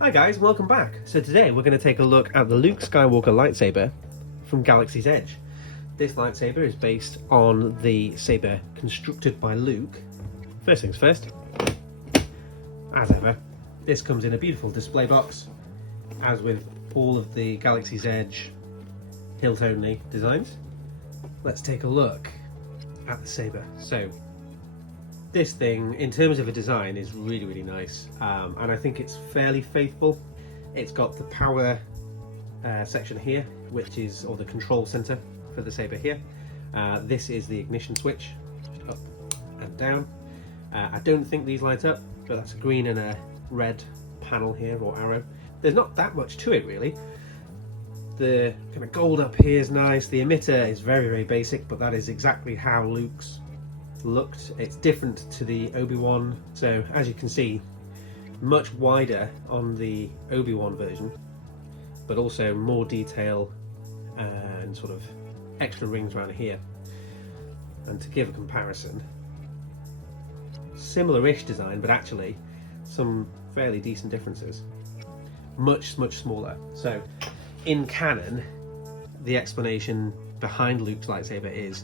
Hi guys, welcome back. So today we're going to take a look at the Luke Skywalker lightsaber from Galaxy's Edge. This lightsaber is based on the saber constructed by Luke. First things first, as ever, this comes in a beautiful display box, as with all of the Galaxy's Edge hilt only designs. Let's take a look at the saber. So this thing, in terms of a design, is really nice, and I think it's fairly faithful. It's got the power section here, which is, or the control center for the saber here. This is the ignition switch, just up and down. I don't think these light up, but that's a green and a red panel here, or arrow. There's not that much to it really. The kind of gold up here is nice. The emitter is very basic, but that is exactly how Luke's looked. It's different to the Obi-Wan, so as you can see, much wider on the Obi-Wan version, but also more detail and sort of extra rings around here. And to give a comparison, similar-ish design, but actually some fairly decent differences. Much smaller. So in canon, the explanation behind Luke's lightsaber is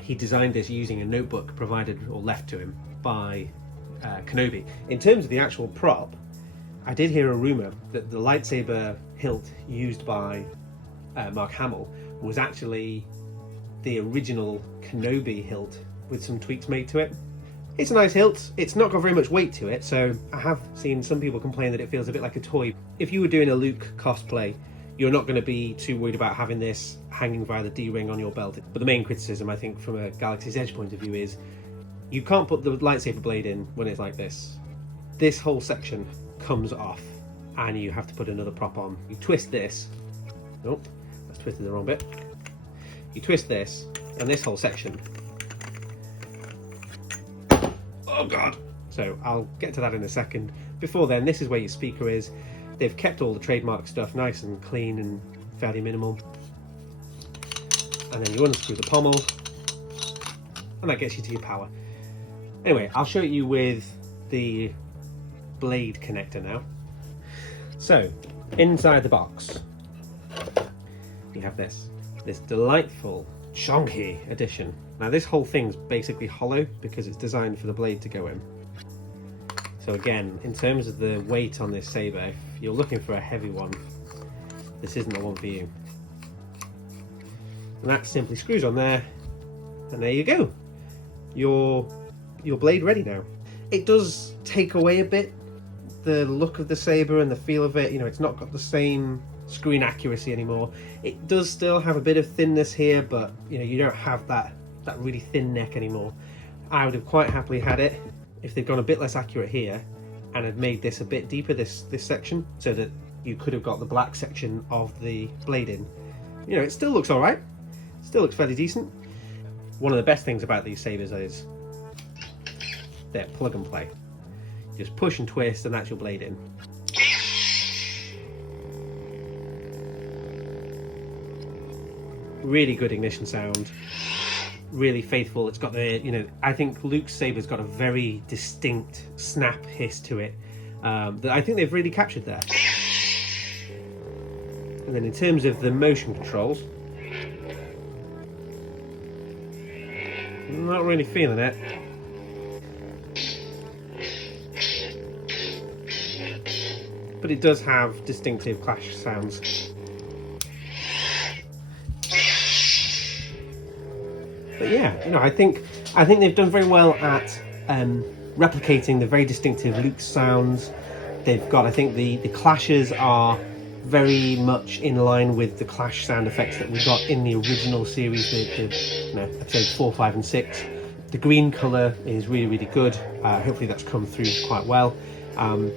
he designed this using a notebook provided or left to him by Kenobi. In terms of the actual prop, I did hear a rumour that the lightsaber hilt used by Mark Hamill was actually the original Kenobi hilt with some tweaks made to it. It's a nice hilt. It's not got very much weight to it, so I have seen some people complain that it feels a bit like a toy. If you were doing a Luke cosplay, you're not going to be too worried about having this hanging via the D-ring on your belt. But the main criticism, I think, from a Galaxy's Edge point of view is you can't put the lightsaber blade in when it's like this. This whole section comes off and you have to put another prop on. You twist this. Oh, that's twisted the wrong bit. You twist this and this whole section. Oh God! So I'll get to that in a second. Before then, this is where your speaker is. They've kept all the trademark stuff nice and clean and fairly minimal. And then you unscrew the pommel, and that gets you to your power. Anyway, I'll show you with the blade connector now. So, inside the box, you have this delightful, chunky edition. Now this whole thing's basically hollow because it's designed for the blade to go in. So again, in terms of the weight on this saber, if you're looking for a heavy one, this isn't the one for you. And that simply screws on there, and there you go. Your blade ready now. It does take away a bit the look of the saber and the feel of it. You know, it's not got the same screen accuracy anymore. It does still have a bit of thinness here, but you know, you don't have that really thin neck anymore. I would have quite happily had it if they'd gone a bit less accurate here and had made this a bit deeper, this section, so that you could have got the black section of the blade in. You know, it still looks all right. Still looks fairly decent. One of the best things about these sabers is they're plug and play. You just push and twist and that's your blade in. Really good ignition sound. Really faithful. It's got the, you know, I think Luke's saber's got a very distinct snap hiss to it that I think they've really captured there. And then in terms of the motion controls, not really feeling it. But it does have distinctive clash sounds. But yeah, you know, I think they've done very well at replicating the very distinctive Luke sounds. They've got, I think the clashes are very much in line with the clash sound effects that we got in the original series, episodes 4, 5 and 6. The green colour is really good. Hopefully that's come through quite well.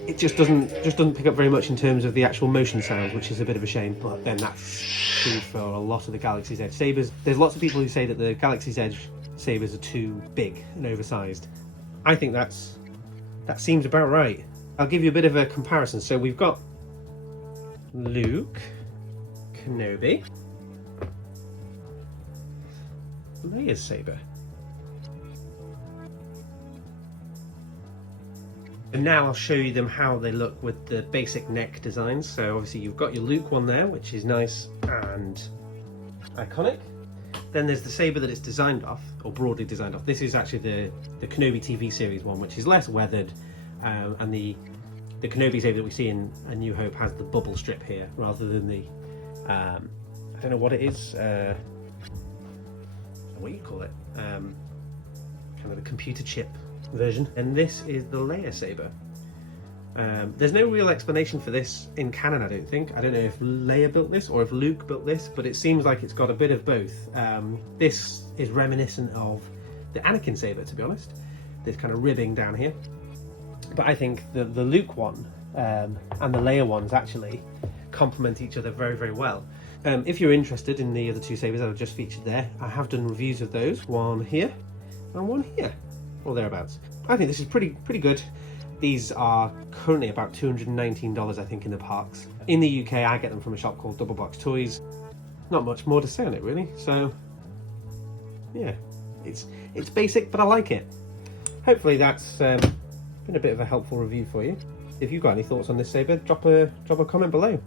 It just doesn't pick up very much in terms of the actual motion sounds, which is a bit of a shame, but then that's true for a lot of the Galaxy's Edge sabers. There's lots of people who say that the Galaxy's Edge sabers are too big and oversized. I think that seems about right. I'll give you a bit of a comparison. So we've got Luke, Kenobi, Leia's saber. And now I'll show you them how they look with the basic neck designs. So obviously you've got your Luke one there, which is nice and iconic. Then there's the saber that it's designed off, or broadly designed off. This is actually the Kenobi TV series one, which is less weathered, and the Kenobi saber that we see in A New Hope has the bubble strip here, rather than the, I don't know what it is, what you call it, kind of the computer chip version. And this is the Leia saber. There's no real explanation for this in canon, I don't think. I don't know if Leia built this or if Luke built this, but it seems like it's got a bit of both. This is reminiscent of the Anakin saber, to be honest. This kind of ribbing down here. But I think the Luke one and the Leia ones actually complement each other very, very well. If you're interested in the other two sabers that I've just featured there, I have done reviews of those, one here and one here, or thereabouts. I think this is pretty good. These are currently about $219, I think, in the parks. In the UK, I get them from a shop called Double Box Toys. Not much more to say on it, really. So, yeah, it's basic, but I like it. Hopefully that's been a bit of a helpful review for you. If you've got any thoughts on this saber, drop a comment below.